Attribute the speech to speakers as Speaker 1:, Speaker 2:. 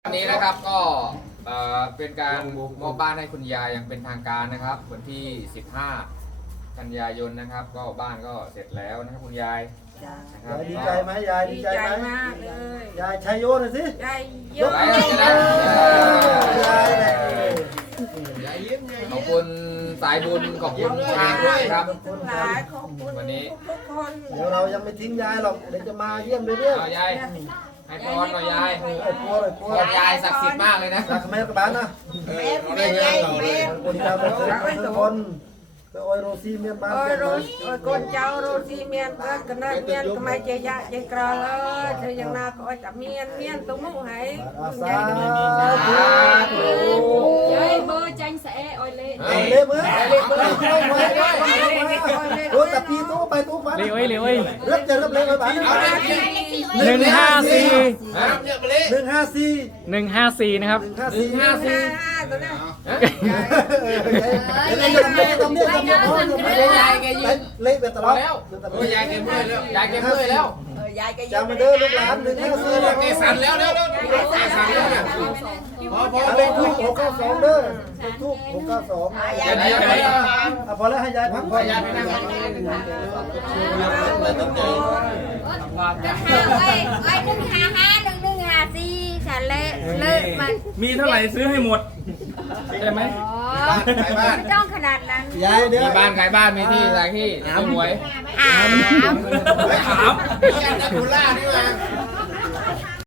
Speaker 1: วันนี้นะครับก็เป็นการมอบบ้านให้คุณยายอย่างเป็นทางการนะครับวันที่ 15 กันยายนนะครับก็บ้านก็เสร็จแล้วนะครับคุณยายนะครับ
Speaker 2: ดีใจไหมยายดีใจไหม
Speaker 3: มากเลย
Speaker 2: ยายชัยโยหน่อยสิ
Speaker 3: ยาย
Speaker 1: ย
Speaker 3: เยอะ
Speaker 1: ายนะ
Speaker 2: ยายแหละ
Speaker 1: ขอบคุณสายบุญขอบคุณช้างด้วยครับ
Speaker 3: ทั้งหลายขอบคุณ
Speaker 1: วันนี้
Speaker 3: ทุกคน
Speaker 2: เดี๋ยวเรายังไม่ทิ้งยายหรอกเดี๋ยวจะมาเยี่ยมเรื่อย
Speaker 1: เอายายให้พรหน่อยยาย
Speaker 2: ๆไอ้ปัวเลยปัว
Speaker 1: พรยายศักดิ์สิทธิ์มากเลยนะ
Speaker 2: รักแม่กับบ้านนะ
Speaker 3: แม่แม่ยายแม่
Speaker 2: คนที่เราเป็นคนก็โอยโรซี่เมียนบ้าน
Speaker 3: โอ้ย
Speaker 2: เกิด
Speaker 3: โร
Speaker 2: มา
Speaker 3: สโอ้ยคนเจ้าโรสีเมียนเกิดกันได้เมียนก็ไม่ใจยะใจกรอเลยเธอยังนาก็จะเมียนตุ้มุ่งให้
Speaker 2: อาสา
Speaker 4: เย้ยมือจังแสออยเล่
Speaker 2: เอาเล่มือโอ้แต่ปีตู้ไปตู้บ้าน
Speaker 5: เร็วเอ้ย
Speaker 2: เริ่มจะเริ่มเล่นเลยบ้าน
Speaker 5: 154
Speaker 2: 154
Speaker 5: นะครับ
Speaker 3: ตัวนี้
Speaker 2: เล่นไปตลอด
Speaker 1: ยายเกมเมื่อยแล้วยายเกมเมื่อยแล้ว
Speaker 2: จำมาเด้อลูกหลาน154
Speaker 1: เกสั่นแล้วเร็วเร็วเกสั่นแล้วเนี่ยพอ
Speaker 2: เลขทูบ692เด้อเลขทูบ692
Speaker 1: ยายเดี๋ยว
Speaker 2: พอแล้วให้ยายพักผ่อน
Speaker 1: ยายไปนั่ง
Speaker 4: ไอ้155 154ฉันเลิกมัน
Speaker 5: มีเท่าไหร่ซื้อให้หมดใช่ไหม
Speaker 4: ไม่ต้องขนาดนั้น
Speaker 2: ยายเดี๋ยว
Speaker 1: มีบ้านขายบ้านมีที่อะไรที่สวย
Speaker 4: ถาม
Speaker 1: ถามยันนักบุล่านี่มา